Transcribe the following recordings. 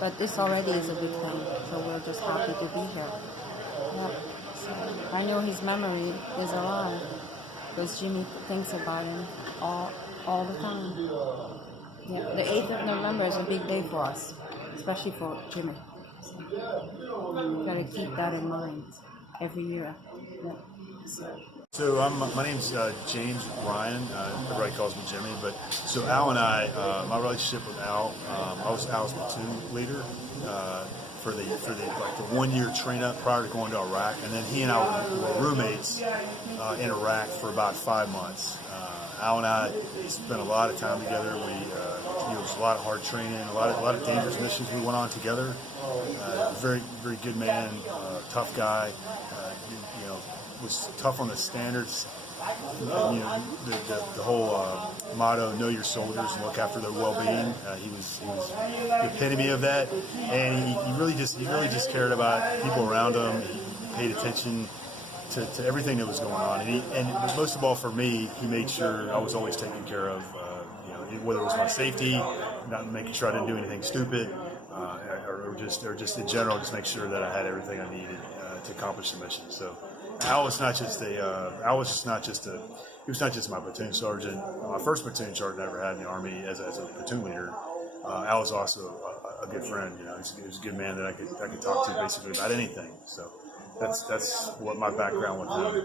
But this already is a good thing, so we're just happy to be here. Yep. So I know his memory is alive because Jimmy thinks about him all the time. Yeah, the 8th of November is a big day for us, especially for Jimmy. So gotta keep that in mind every year. Yeah. So my name's James Ryan. Everybody calls me Jimmy. But so Al and I, my relationship with Al, I was Al's platoon leader for the 1 year train up prior to going to Iraq, and then he and I were roommates in Iraq for about 5 months. Al and I spent a lot of time together. It was a lot of hard training, a lot of dangerous missions we went on together. Very good man, tough guy. Was tough on the standards. The whole motto, know your soldiers and look after their well-being. He was the epitome of that, and he really just cared about people around him. He paid attention to everything that was going on, and most of all for me, he made sure I was always taken care of. Whether it was my safety, not making sure I didn't do anything stupid, or just in general, just make sure that I had everything I needed to accomplish the mission. So. Al was not just he was not just my platoon sergeant. My first platoon sergeant I ever had in the Army as a platoon leader. Al was also a good friend. He was a good man that I could talk to basically about anything. So that's what my background with him.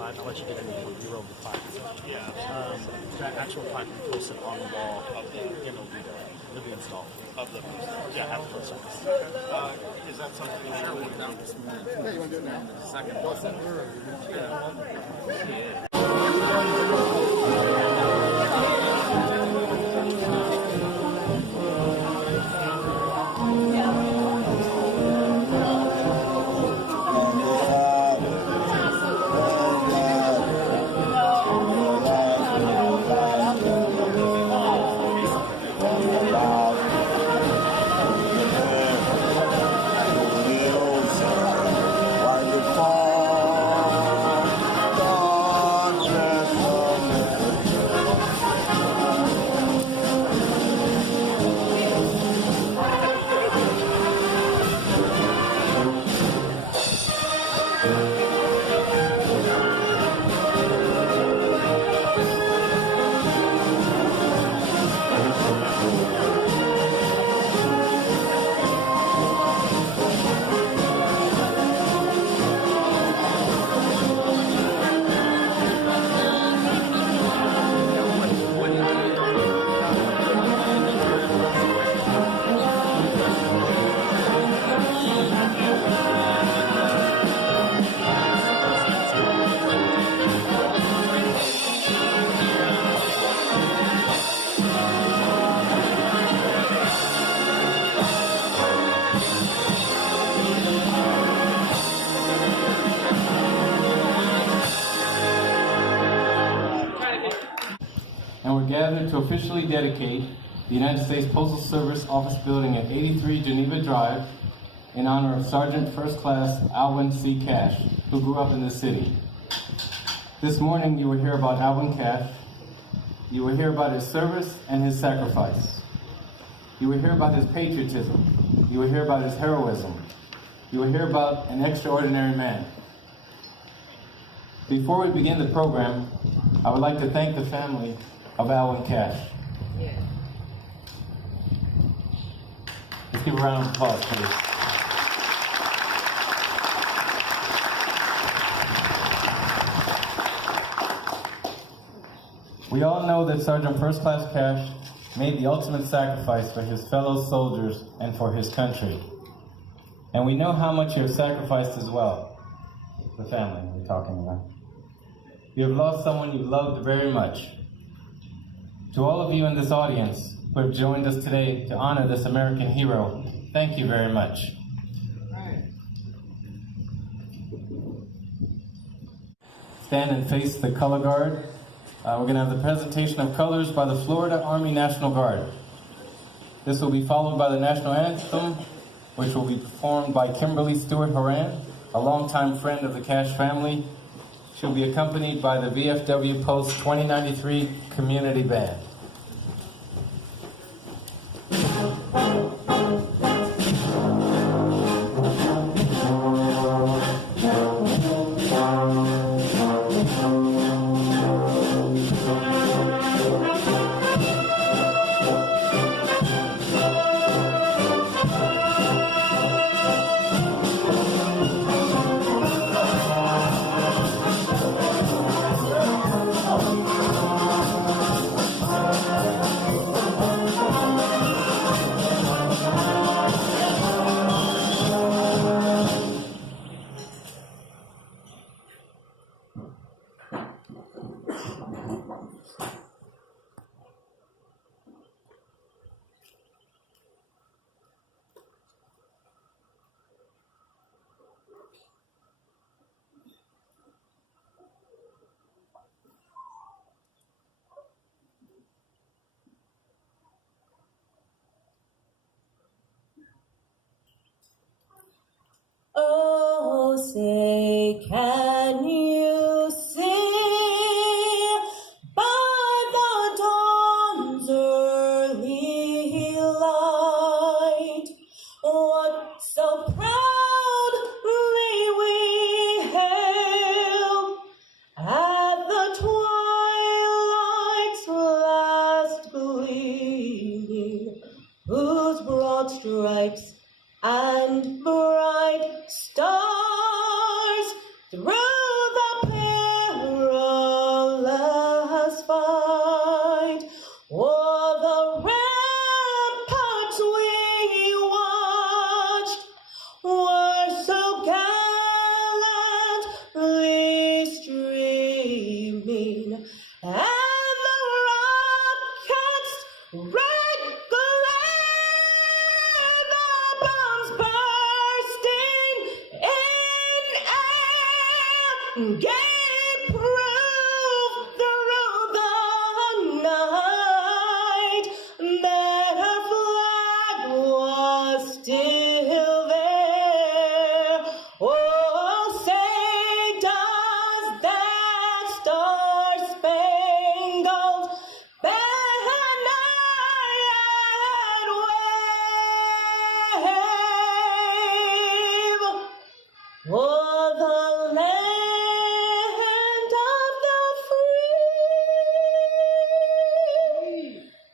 I'll let you get into your own plaque. That actual plaque we posted on the wall in Oviedo. It'll be installed. Of the at the post office. Is that something you want to do this morning? Yeah, you want to do it now? Second. to officially dedicate the United States Postal Service Office Building at 83 Geneva Drive in honor of Sergeant First Class Alwyn C. Cashe, who grew up in this city. This morning you will hear about Alwyn Cashe. You will hear about his service and his sacrifice. You will hear about his patriotism. You will hear about his heroism. You will hear about an extraordinary man. Before we begin the program, I would like to thank the family of Alwyn Cashe. Let's give a round of applause, please. We all know that Sergeant First Class Cashe made the ultimate sacrifice for his fellow soldiers and for his country. And we know how much you have sacrificed as well. The family we're talking about. You have lost someone you loved very much. To all of you in this audience who have joined us today to honor this American hero, thank you very much. Stand and face the color guard. We're going to have the presentation of colors by the Florida Army National Guard. This will be followed by the national anthem, which will be performed by Kimberly Stewart Horan, a longtime friend of the Cashe family. She'll be accompanied by the VFW Post 2093 Community Band. Oh, say, can you see by the dawn's early light what so proudly we hailed at the twilight's last gleaming, whose broad stripes and bright stars through the perilous fight o'er the ramparts we watched were so gallantly streaming, and the rockets red glare, the bombs bursting in air gave proof through the night that our flag was still there. Oh, say does that star-spangled banner yet wave o'er the land of the free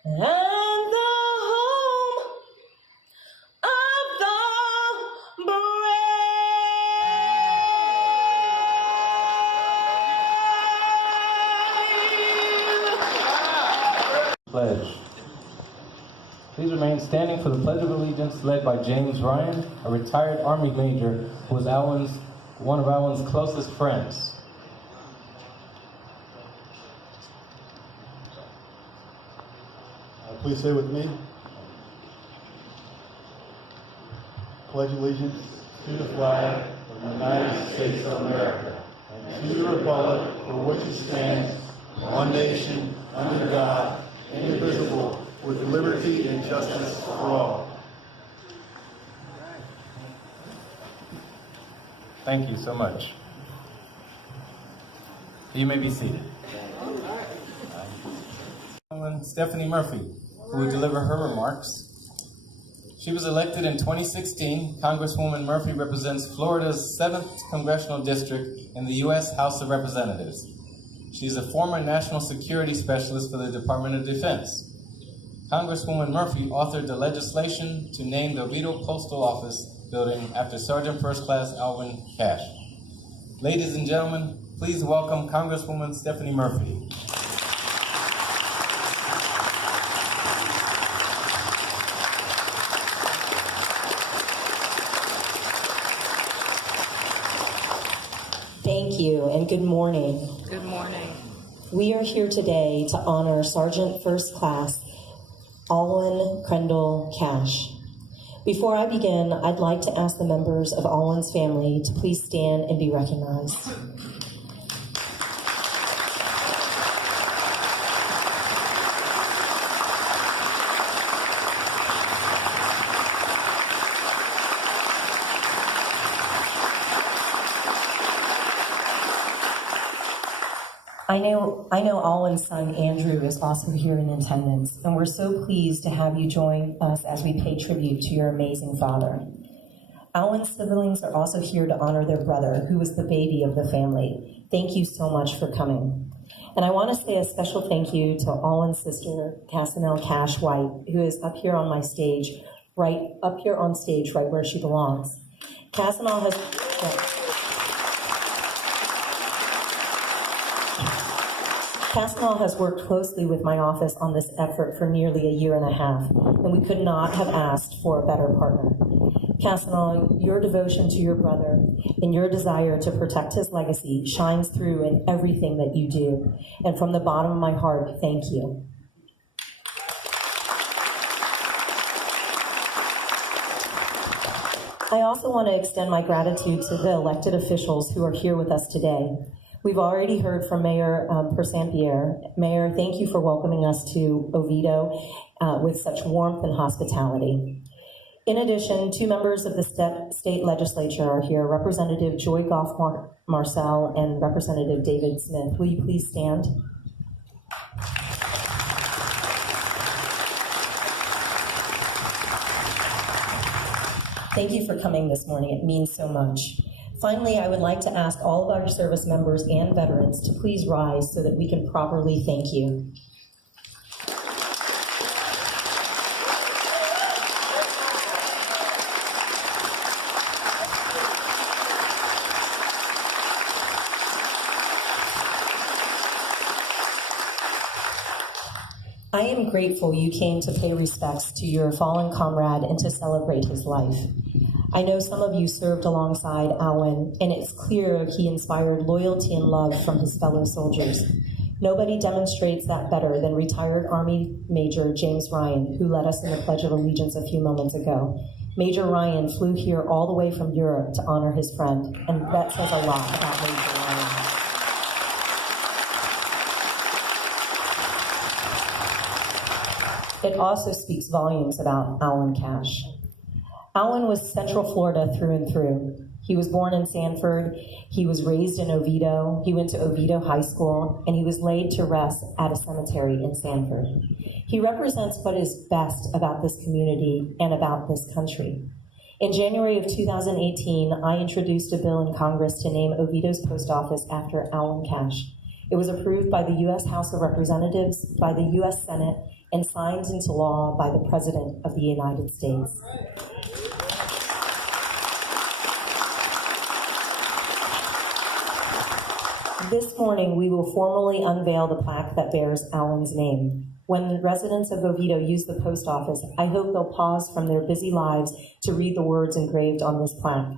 and the home of the brave. Pledge. Please remain standing for the Pledge of Allegiance led by James Ryan, a retired Army major who was one of Alwyn's closest friends. Please say with me. Pledge allegiance to the flag of the United States of America and to the republic for which it stands, one nation, under God, indivisible, with liberty and justice for all. Thank you so much. You may be seated. Stephanie Murphy, who will deliver her remarks. She was elected in 2016. Congresswoman Murphy represents Florida's 7th Congressional District in the U.S. House of Representatives. She's a former National Security Specialist for the Department of Defense. Congresswoman Murphy authored the legislation to name the Oviedo Postal Office building after Sergeant First Class Alwyn Cashe. Ladies and gentlemen, please welcome Congresswoman Stephanie Murphy. Thank you, and good morning. Good morning. We are here today to honor Sergeant First Class Alwyn Crendal Cashe. Before I begin, I'd like to ask the members of Alwyn's family to please stand and be recognized. I know Alwyn's son, Andrew, is also here in attendance, and we're so pleased to have you join us as we pay tribute to your amazing father. Alwyn's siblings are also here to honor their brother, who was the baby of the family. Thank you so much for coming. And I want to say a special thank you to Alwyn's sister, Cashe White, who is up here on stage, right where she belongs. Cassinal has... Cassinal has worked closely with my office on this effort for nearly a year and a half, and we could not have asked for a better partner. Cassinal, your devotion to your brother and your desire to protect his legacy shines through in everything that you do. And from the bottom of my heart, thank you. I also want to extend my gratitude to the elected officials who are here with us today. We've already heard from Mayor Persampierre. Mayor, thank you for welcoming us to Oviedo with such warmth and hospitality. In addition, 2 members of the state legislature are here, Representative Joy Goff Marcel and Representative David Smith. Will you please stand? Thank you for coming this morning. It means so much. Finally, I would like to ask all of our service members and veterans to please rise so that we can properly thank you. I am grateful you came to pay respects to your fallen comrade and to celebrate his life. I know some of you served alongside Alwyn, and it's clear he inspired loyalty and love from his fellow soldiers. Nobody demonstrates that better than retired Army Major James Ryan, who led us in the Pledge of Allegiance a few moments ago. Major Ryan flew here all the way from Europe to honor his friend, and that says a lot about Major Ryan. It also speaks volumes about Alwyn Cashe. Alwyn was Central Florida through and through. He was born in Sanford, he was raised in Oviedo, he went to Oviedo High School, and he was laid to rest at a cemetery in Sanford. He represents what is best about this community and about this country. In January of 2018, I introduced a bill in Congress to name Oviedo's post office after Alwyn Cashe. It was approved by the U.S. House of Representatives, by the U.S. Senate, and signed into law by the President of the United States. This morning, we will formally unveil the plaque that bears Alwyn's name. When residents of Oviedo use the post office, I hope they'll pause from their busy lives to read the words engraved on this plaque.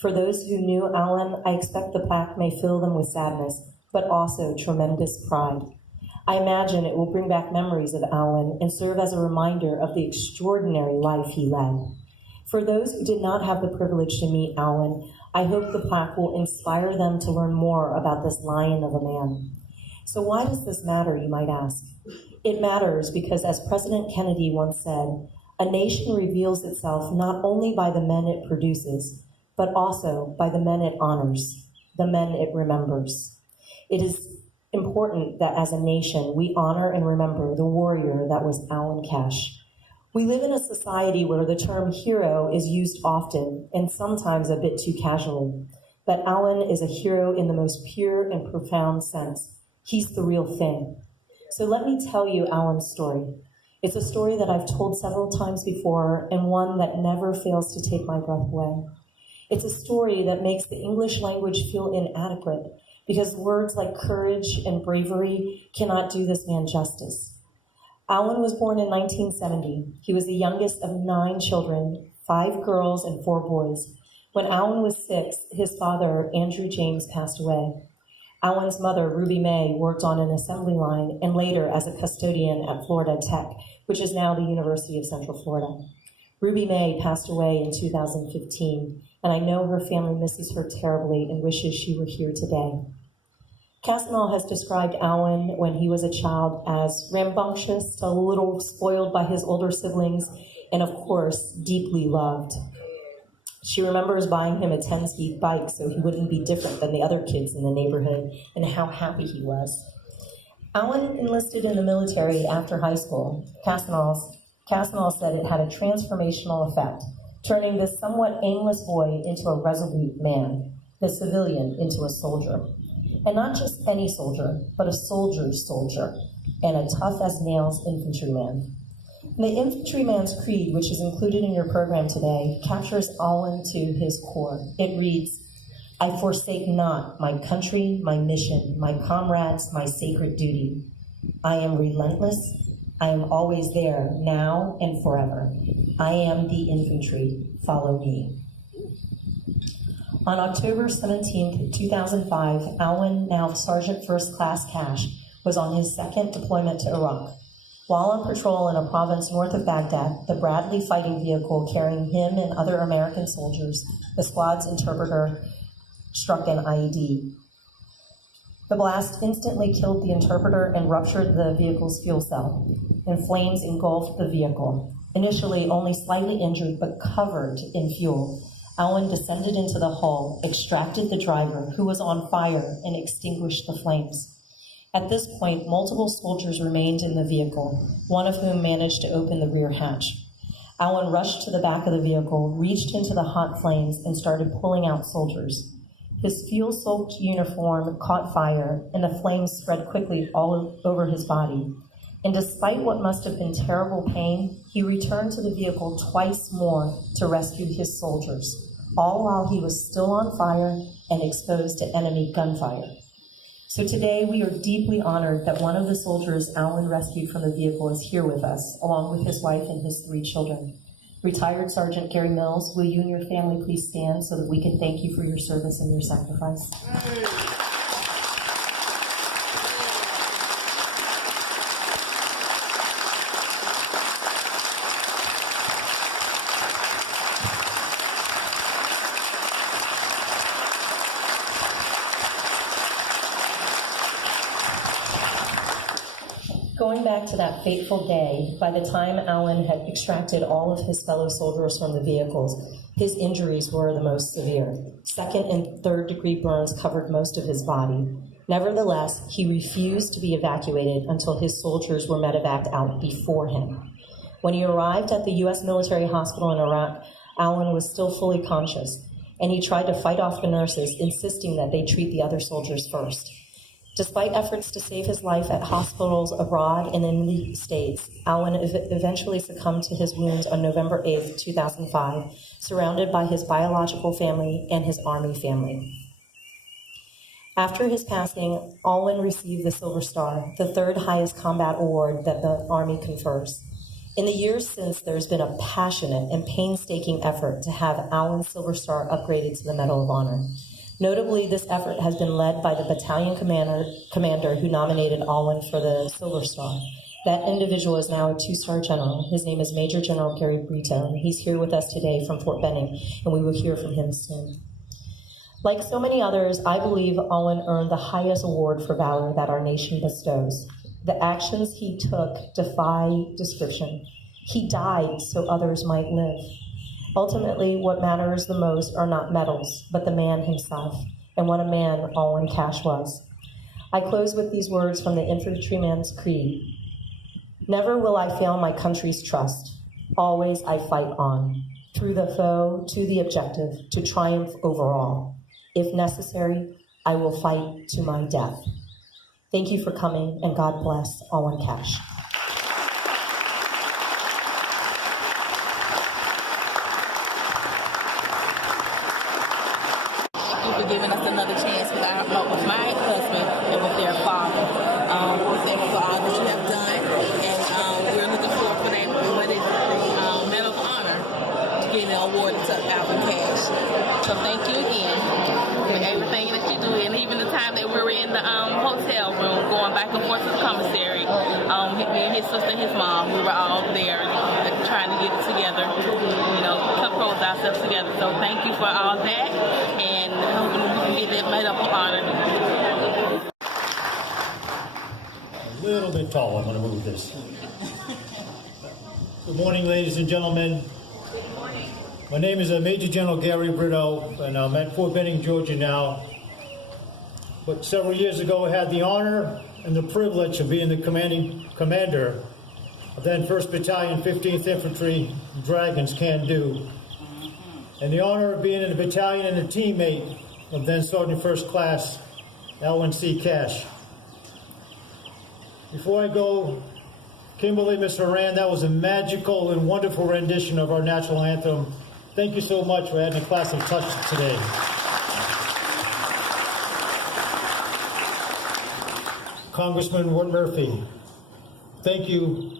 For those who knew Alwyn, I expect the plaque may fill them with sadness, but also tremendous pride. I imagine it will bring back memories of Alwyn and serve as a reminder of the extraordinary life he led. For those who did not have the privilege to meet Alwyn, I hope the plaque will inspire them to learn more about this lion of a man. So why does this matter, you might ask? It matters because, as President Kennedy once said, a nation reveals itself not only by the men it produces, but also by the men it honors, the men it remembers. It is important that as a nation, we honor and remember the warrior that was Alwyn Cashe. We live in a society where the term hero is used often and sometimes a bit too casually. But Alwyn is a hero in the most pure and profound sense. He's the real thing. So let me tell you Alwyn's story. It's a story that I've told several times before and one that never fails to take my breath away. It's a story that makes the English language feel inadequate because words like courage and bravery cannot do this man justice. Alwyn was born in 1970. He was the youngest of 9 children, 5 girls and 4 boys. When Alwyn was 6, his father, Andrew James, passed away. Alwyn's mother, Ruby May, worked on an assembly line and later as a custodian at Florida Tech, which is now the University of Central Florida. Ruby May passed away in 2015, and I know her family misses her terribly and wishes she were here today. Cashe has described Alwyn when he was a child as rambunctious, a little spoiled by his older siblings, and of course, deeply loved. She remembers buying him a 10-speed bike so he wouldn't be different than the other kids in the neighborhood, and how happy he was. Alwyn enlisted in the military after high school. Cashe said it had a transformational effect, turning this somewhat aimless boy into a resolute man, the civilian into a soldier. And not just any soldier, but a soldier's soldier, and a tough-as-nails infantryman. The infantryman's creed, which is included in your program today, captures Alwyn to his core. It reads, "I forsake not my country, my mission, my comrades, my sacred duty. I am relentless. I am always there, now and forever. I am the infantry. Follow me." On October 17, 2005, Alwyn, now Sergeant First Class Cashe, was on his second deployment to Iraq. While on patrol in a province north of Baghdad, the Bradley fighting vehicle carrying him and other American soldiers, the squad's interpreter, struck an IED. The blast instantly killed the interpreter and ruptured the vehicle's fuel cell, and flames engulfed the vehicle. Initially only slightly injured but covered in fuel, Alwyn descended into the hull, extracted the driver, who was on fire, and extinguished the flames. At this point, multiple soldiers remained in the vehicle, one of whom managed to open the rear hatch. Alwyn rushed to the back of the vehicle, reached into the hot flames, and started pulling out soldiers. His fuel-soaked uniform caught fire, and the flames spread quickly all over his body. And despite what must have been terrible pain, he returned to the vehicle twice more to rescue his soldiers, all while he was still on fire and exposed to enemy gunfire. So today we are deeply honored that one of the soldiers Alwyn rescued from the vehicle is here with us, along with his wife and his 3 children. Retired Sergeant Gary Mills, will you and your family please stand so that we can thank you for your service and your sacrifice? Going back to that fateful day, by the time Alwyn had extracted all of his fellow soldiers from the vehicles, his injuries were the most severe. 2nd and 3rd degree burns covered most of his body. Nevertheless, he refused to be evacuated until his soldiers were medevaced out before him. When he arrived at the U.S. military hospital in Iraq, Alwyn was still fully conscious, and he tried to fight off the nurses, insisting that they treat the other soldiers first. Despite efforts to save his life at hospitals abroad and in the States, Alwyn eventually succumbed to his wounds on November 8, 2005, surrounded by his biological family and his Army family. After his passing, Alwyn received the Silver Star, the 3rd highest combat award that the Army confers. In the years since, there's been a passionate and painstaking effort to have Alwyn's Silver Star upgraded to the Medal of Honor. Notably, this effort has been led by the battalion commander who nominated Alwyn for the Silver Star. That individual is now a 2-star general. His name is Major General Brito, and he's here with us today from Fort Benning, and we will hear from him soon. Like so many others, I believe Alwyn earned the highest award for valor that our nation bestows. The actions he took defy description. He died so others might live. Ultimately, what matters the most are not medals, but the man himself, and what a man Alwyn Cashe was. I close with these words from the Infantryman's Creed. Never will I fail my country's trust. Always I fight on, through the foe to the objective, to triumph over all. If necessary, I will fight to my death. Thank you for coming, and God bless Alwyn Cashe. Thank you for giving us another chance with my husband and with their father. We're thankful for all that you have done, and we're looking forward for that Medal of Honor to get an award to Alwyn Cashe. So thank you again for everything that you do, and even the time that we were in the hotel room going back and forth to the commissary. Me and his sister and his mom, we were all there trying to get it together, compose ourselves together. So thank you for all that, and hoping we can get that Medal of Honor. A little bit tall, I'm going to move this. Good morning, ladies and gentlemen. My name is Major General Gary Brito, and I'm at Fort Benning, Georgia now. But several years ago, I had the honor and the privilege of being the commander of then 1st Battalion, 15th Infantry, Dragons Can Do, and the honor of being in the battalion and a teammate of then Sergeant First Class Alwyn C. Cashe. Before I go, Kimberly, Miss Horan, that was a magical and wonderful rendition of our national anthem. Thank you so much for adding a classic touch today. Congressman Ward Murphy, thank you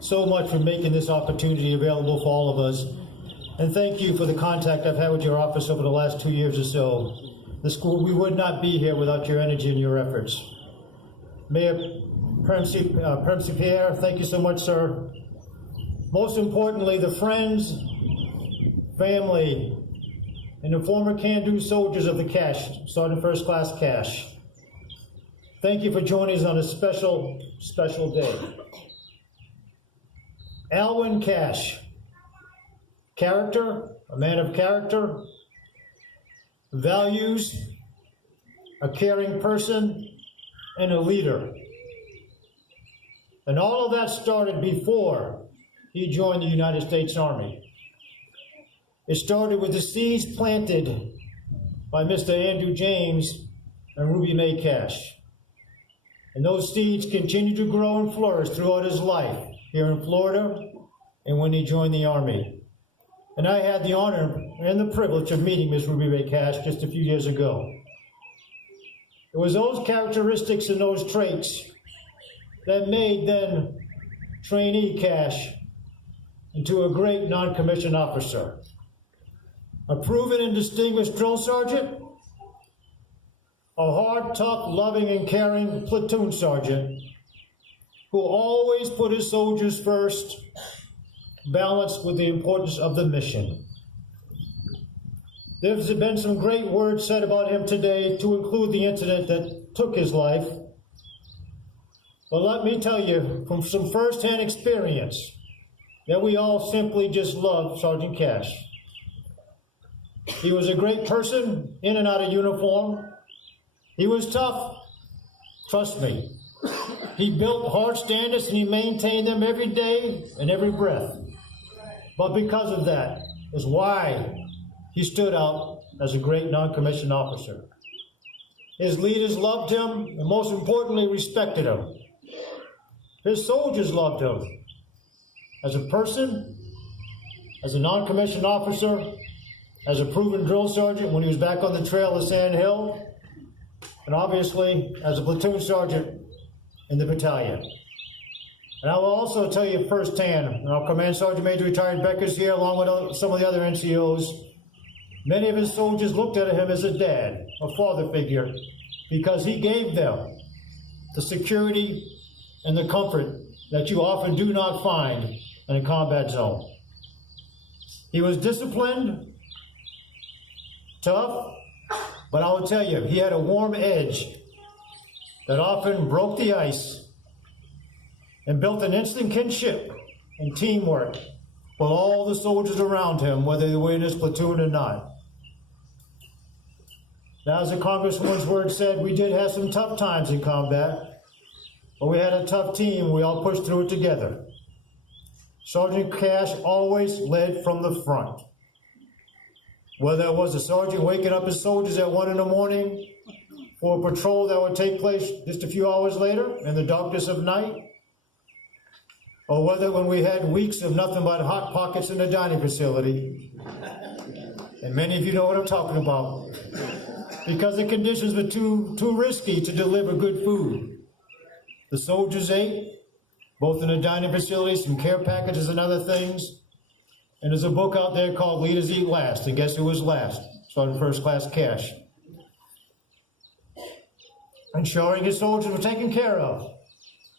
so much for making this opportunity available for all of us. And thank you for the contact I've had with your office over the last 2 years or so. The school, we would not be here without your energy and your efforts. Mayor Premsi Pierre, thank you so much, sir. Most importantly, the friends, family, and the former can-do soldiers of the Cashe, Sergeant First Class Cashe. Thank you for joining us on a special, special day. Alwyn Cashe, character, a man of character, values, a caring person, and a leader. And all of that started before he joined the United States Army. It started with the seeds planted by Mr. Andrew James and Ruby Mae Cashe. And those seeds continued to grow and flourish throughout his life here in Florida and when he joined the Army. And I had the honor and the privilege of meeting Ms. Ruby Mae Cashe just a few years ago. It was those characteristics and those traits that made then trainee Cashe into a great non-commissioned officer. A proven and distinguished drill sergeant, a hard, tough, loving, and caring platoon sergeant who always put his soldiers first, balanced with the importance of the mission. There's been some great words said about him today, to include the incident that took his life. But let me tell you from some firsthand experience that we all simply just love Sergeant Cashe. He was a great person in and out of uniform. He was tough, trust me. He built hard standards and he maintained them every day and every breath. But because of that is why he stood out as a great non-commissioned officer. His leaders loved him and most importantly respected him. His soldiers loved him as a person, as a non-commissioned officer, as a proven drill sergeant when he was back on the trail of Sand Hill, and obviously as a platoon sergeant in the battalion. And I will also tell you firsthand, and our Command Sergeant Major Retired Becker's here along with some of the other NCOs, many of his soldiers looked at him as a dad, a father figure, because he gave them the security and the comfort that you often do not find in a combat zone. He was disciplined, tough, But I will tell you, he had a warm edge that often broke the ice and built an instant kinship and teamwork with all the soldiers around him, whether they were in his platoon or not. Now, as the Congresswoman's word said, we did have some tough times in combat, but we had a tough team. We all pushed through it together. Sergeant Cashe always led from the front. Whether it was a sergeant waking up his soldiers at 1 in the morning for a patrol that would take place just a few hours later in the darkness of night, or whether when we had weeks of nothing but hot pockets in the dining facility, and many of you know what I'm talking about, because the conditions were too risky to deliver good food. The soldiers ate, both in the dining facilities, some care packages and other things. And there's a book out there called Leaders Eat Last, and guess who was last? Sergeant First Class Cashe. Ensuring his soldiers were taken care of,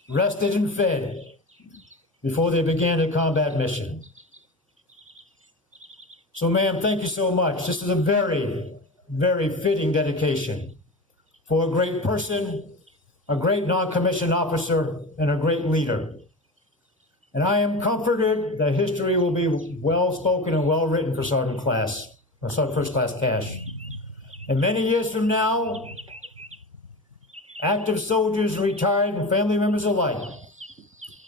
rested and fed before they began their combat mission. So, ma'am, thank you so much. This is a very, very fitting dedication for a great person, a great non-commissioned officer, and a great leader. And I am comforted that history will be well-spoken and well-written for Sergeant First Class Cashe. And many years from now, active soldiers, and retired, and family members alike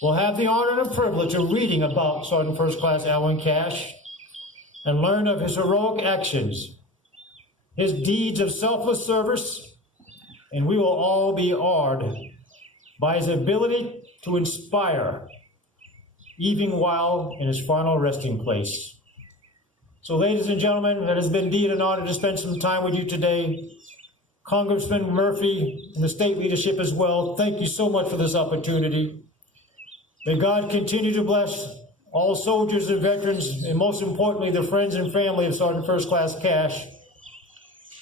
will have the honor and the privilege of reading about Sergeant First Class Alwyn Cashe and learn of his heroic actions, his deeds of selfless service, and we will all be awed by his ability to inspire, even while in his final resting place. So, ladies and gentlemen, it has been indeed an honor to spend some time with you today. Congressman Murphy and the state leadership as well, thank you so much for this opportunity. May God continue to bless all soldiers and veterans, and most importantly, the friends and family of Sergeant First Class Cashe.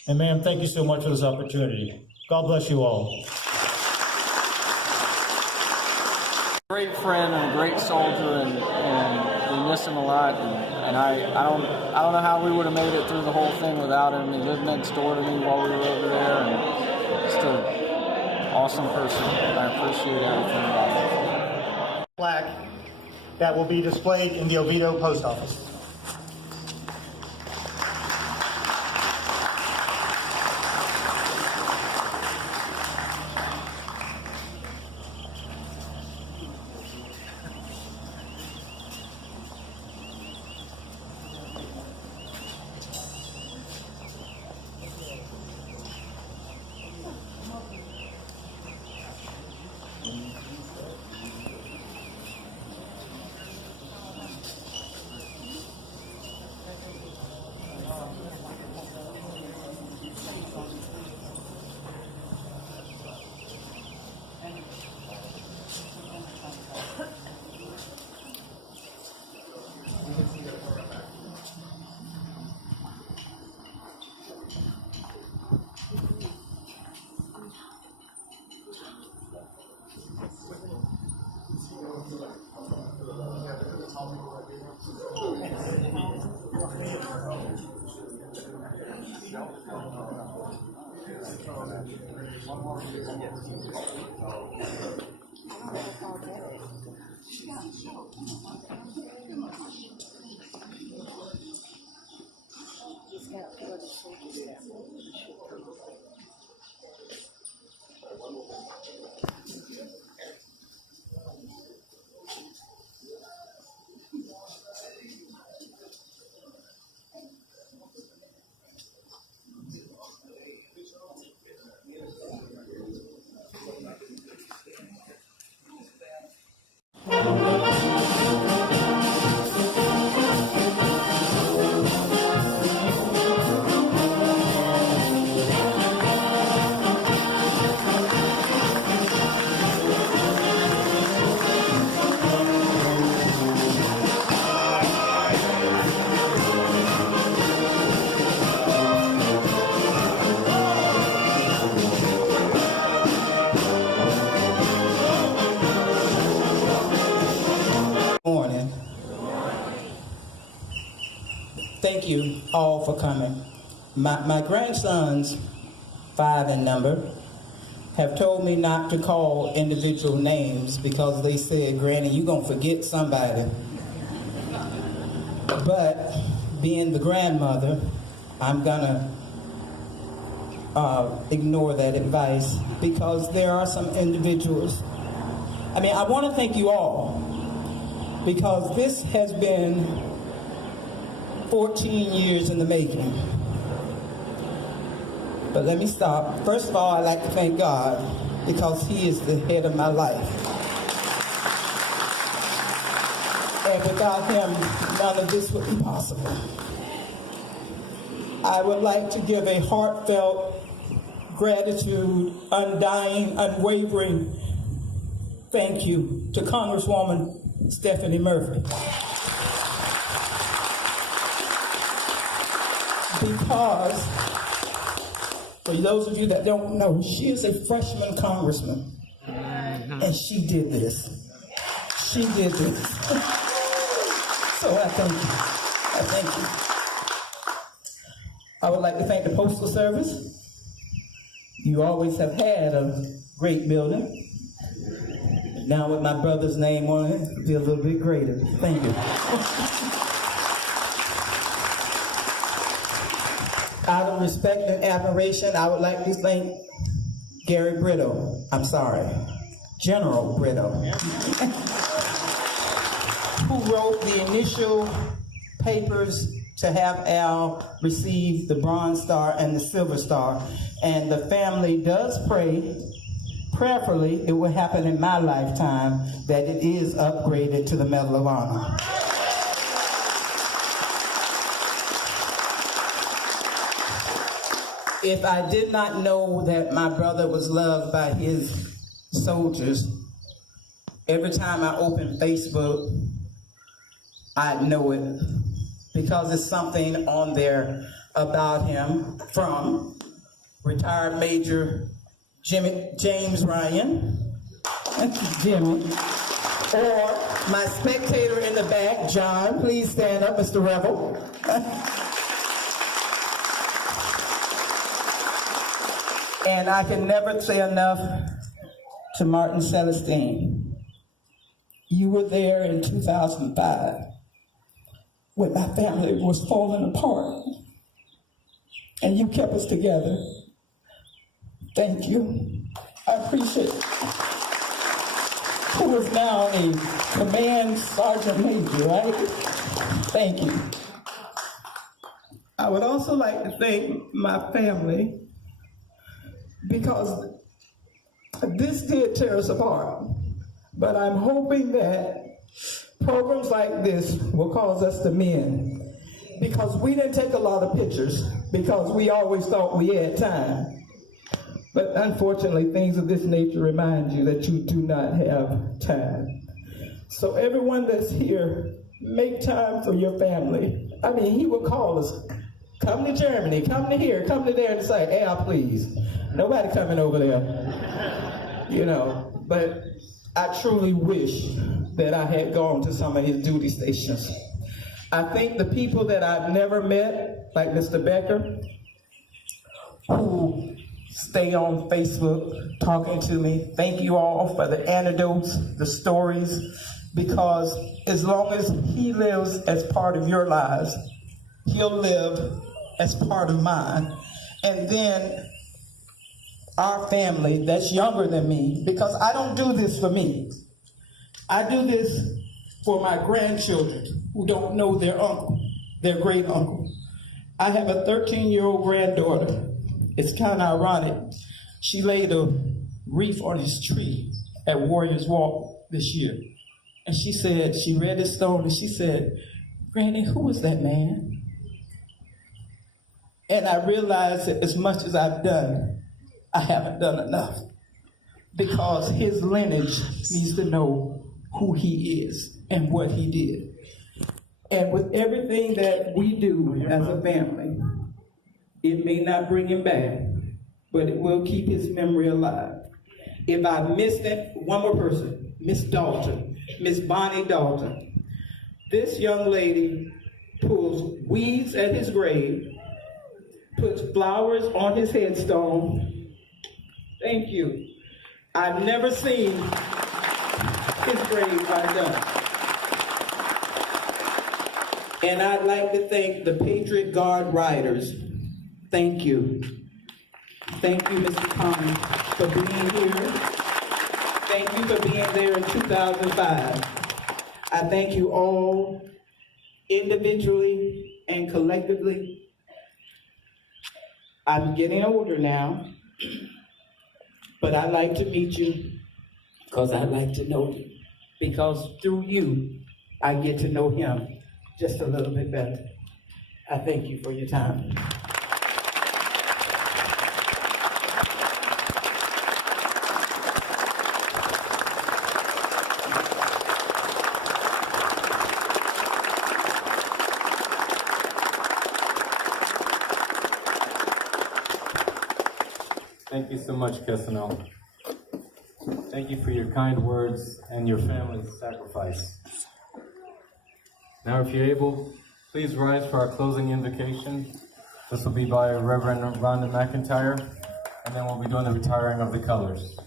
And ma'am, thank you so much for this opportunity. God bless you all. Great friend and a great soldier, and we miss him a lot. And I don't know how we would have made it through the whole thing without him. He lived next door to me while we were over there, and just an awesome person. I appreciate everything about him. Plaque that will be displayed in the Oviedo post office. Thank you all for coming. My grandsons, 5 in number, have told me not to call individual names because they said, Granny, you're going to forget somebody. But being the grandmother, I'm going to ignore that advice because there are some individuals. I mean, I want to thank you all because this has been 14 years in the making. But let me stop. First of all, I'd like to thank God because He is the head of my life. And without Him, none of this would be possible. I would like to give a heartfelt gratitude, undying, unwavering thank you to Congresswoman Stephanie Murphy. Because, for those of you that don't know, she is a freshman congressman. And she did this. She did this. So I thank you. I thank you. I would like to thank the Postal Service. You always have had a great building. Now with my brother's name on it, it'll be a little bit greater. Thank you. Out of respect and admiration, I would like to thank Gary Brito. I'm sorry, General Brito, who wrote the initial papers to have Al receive the Bronze Star and the Silver Star. And the family does pray, prayerfully, it will happen in my lifetime, that it is upgraded to the Medal of Honor. If I did not know that my brother was loved by his soldiers, every time I open Facebook, I'd know it because there's something on there about him from retired Major James Ryan, Jimmy, or my spectator in the back, John. Please stand up, Mr. Rebel. And I can never say enough to Martin Celestine. You were there in 2005 when my family was falling apart, and you kept us together. Thank you. I appreciate it. Who is now a command sergeant major, right? Thank you. I would also like to thank my family because this did tear us apart. But I'm hoping that programs like this will cause us to mend. Because we didn't take a lot of pictures because we always thought we had time. But unfortunately, things of this nature remind you that you do not have time. So everyone that's here, make time for your family. I mean, he would call us, come to Germany, come to here, come to there, and say, Al, please. Nobody coming over there. You know, but I truly wish that I had gone to some of his duty stations. I think the people that I've never met, like Mr. Becker, who stay on Facebook talking to me, thank you all for the anecdotes, the stories, because as long as he lives as part of your lives, he'll live as part of mine. And then our family that's younger than me, because I don't do this for me. I do this for my grandchildren who don't know their uncle, their great uncle. I have a 13-year-old granddaughter. It's kind of ironic. She laid a wreath on his tree at Warriors Walk this year. And she said, she read his stone and she said, Granny, who was that man? And I realized that as much as I've done, I haven't done enough. Because his lineage needs to know who he is and what he did. And with everything that we do as a family, it may not bring him back, but it will keep his memory alive. If I missed it, one more person, Miss Dalton, Miss Bonnie Dalton. This young lady pulls weeds at his grave, puts flowers on his headstone. Thank you. I've never seen his grave undone. And I'd like to thank the Patriot Guard Riders. Thank you. Thank you, Mr. Tommy, for being here. Thank you for being there in 2005. I thank you all individually and collectively. I'm getting older now, but I like to meet you because I like to know you. Because through you, I get to know him just a little bit better. I thank you for your time. Thank you so much, Casino. Thank you for your kind words and your family's sacrifice. Now, if you're able, please rise for our closing invocation. This will be by Reverend Rhonda McIntyre, and then we'll be doing the retiring of the colors.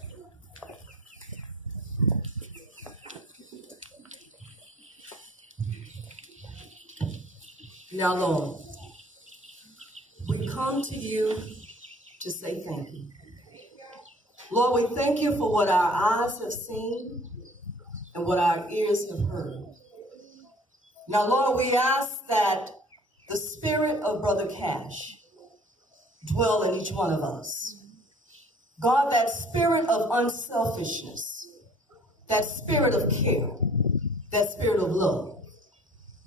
Now, Lord, we come to you to say thank you. Lord, we thank you for what our eyes have seen and what our ears have heard. Now, Lord, we ask that the spirit of Brother Cashe dwell in each one of us. God, that spirit of unselfishness, that spirit of care, that spirit of love.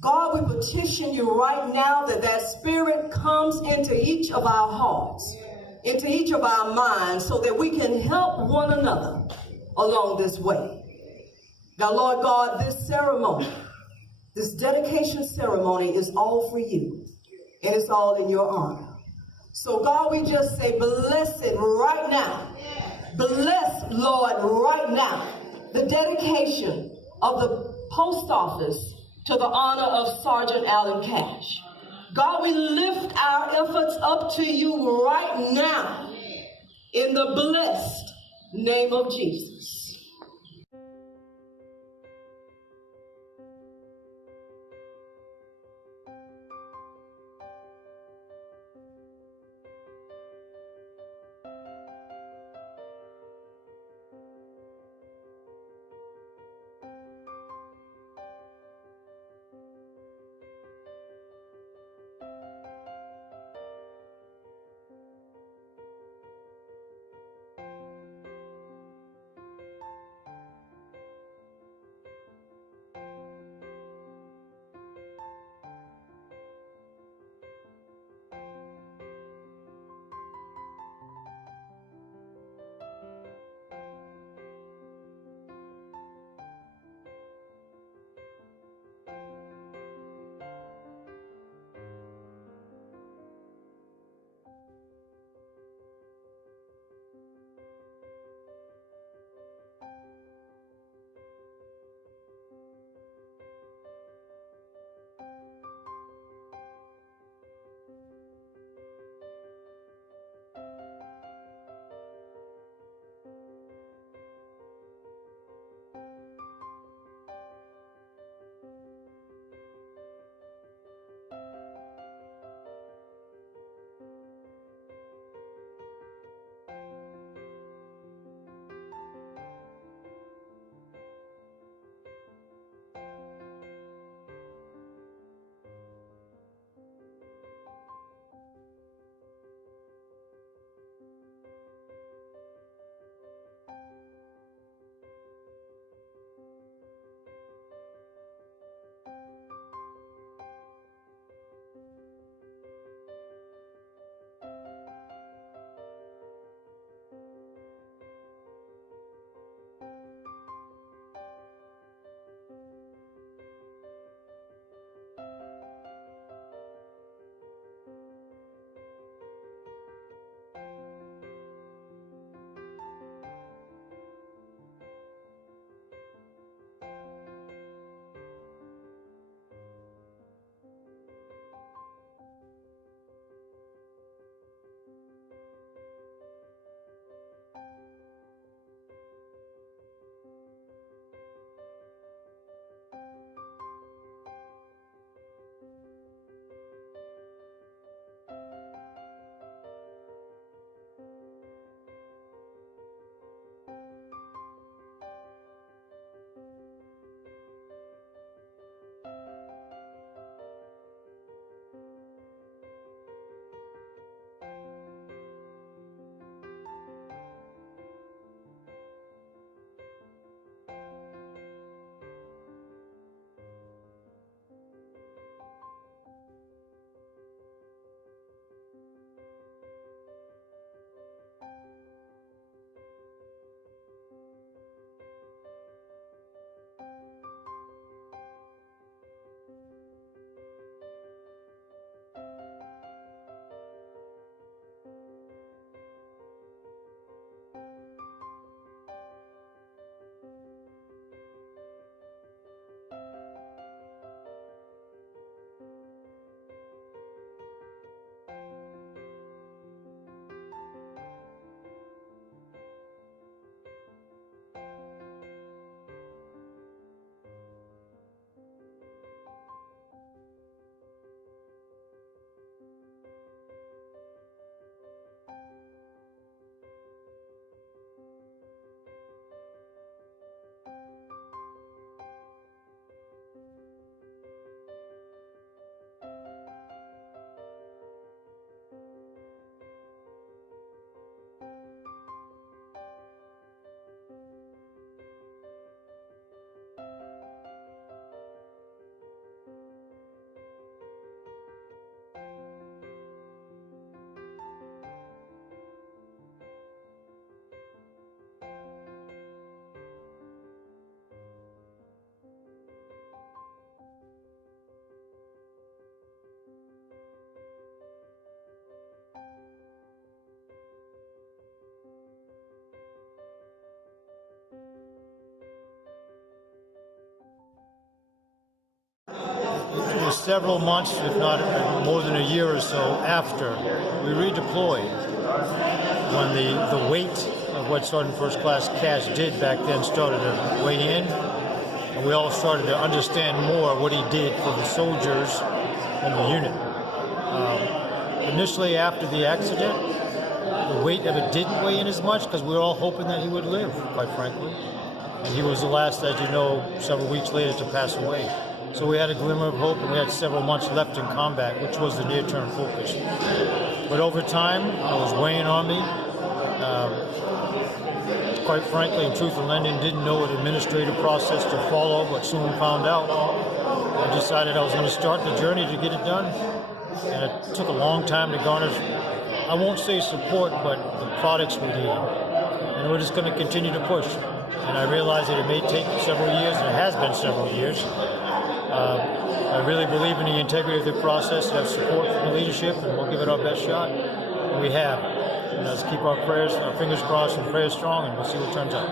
God, we petition you right now that that spirit comes into each of our hearts, into each of our minds, so that we can help one another along this way. Now, Lord God, this ceremony, this dedication ceremony is all for you, and it's all in your honor. So, God, we just say, bless it right now. Bless, Lord, right now, the dedication of the post office to the honor of Sergeant Alwyn Cashe. God, we lift our efforts up to you right now in the blessed name of Jesus. it was several months, if not more than a year or so after we redeployed, when the weight of what Sergeant First Class Cashe did back then started to weigh in, and we all started to understand more what he did for the soldiers and the unit. Initially, after the accident, the weight of it didn't weigh in as much because we were all hoping that he would live, quite frankly. And he was the last, as you know, several weeks later to pass away. So we had a glimmer of hope, and we had several months left in combat, which was the near-term focus. But over time, it was weighing on me. Quite frankly, in truth and lending, didn't know what administrative process to follow, but soon found out. I decided I was going to start the journey to get it done, and it took a long time to garner, I won't say support, but the products we needed. And we're just going to continue to push. And I realized that it may take several years, and it has been several years. I really believe in the integrity of the process, have support from the leadership, and we'll give it our best shot. And we have. And let's keep our fingers crossed and prayers strong, and we'll see what turns out.